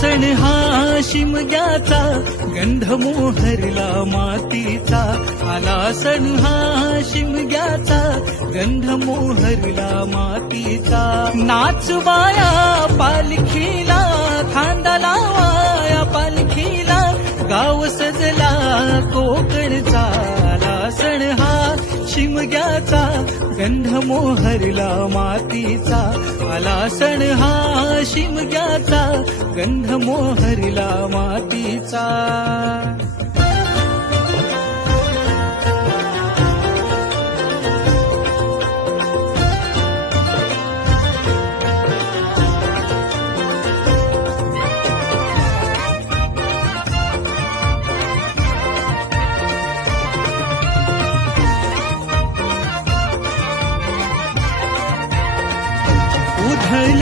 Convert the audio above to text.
सण हा शिमग्याचा, गंध मोहरला मातीचा. आला सण हा शिमग्याचा, गंध मोहरला मातीचा. नाच बाया पालखीला, खांदा लावाया पालखीला, गाव सजला कोकणचा. आला सण हा शिमग्याचा, गंध मोहरला मातीचा. आला सण हा शिमग्याचा, गंध मोहरला मातीचा.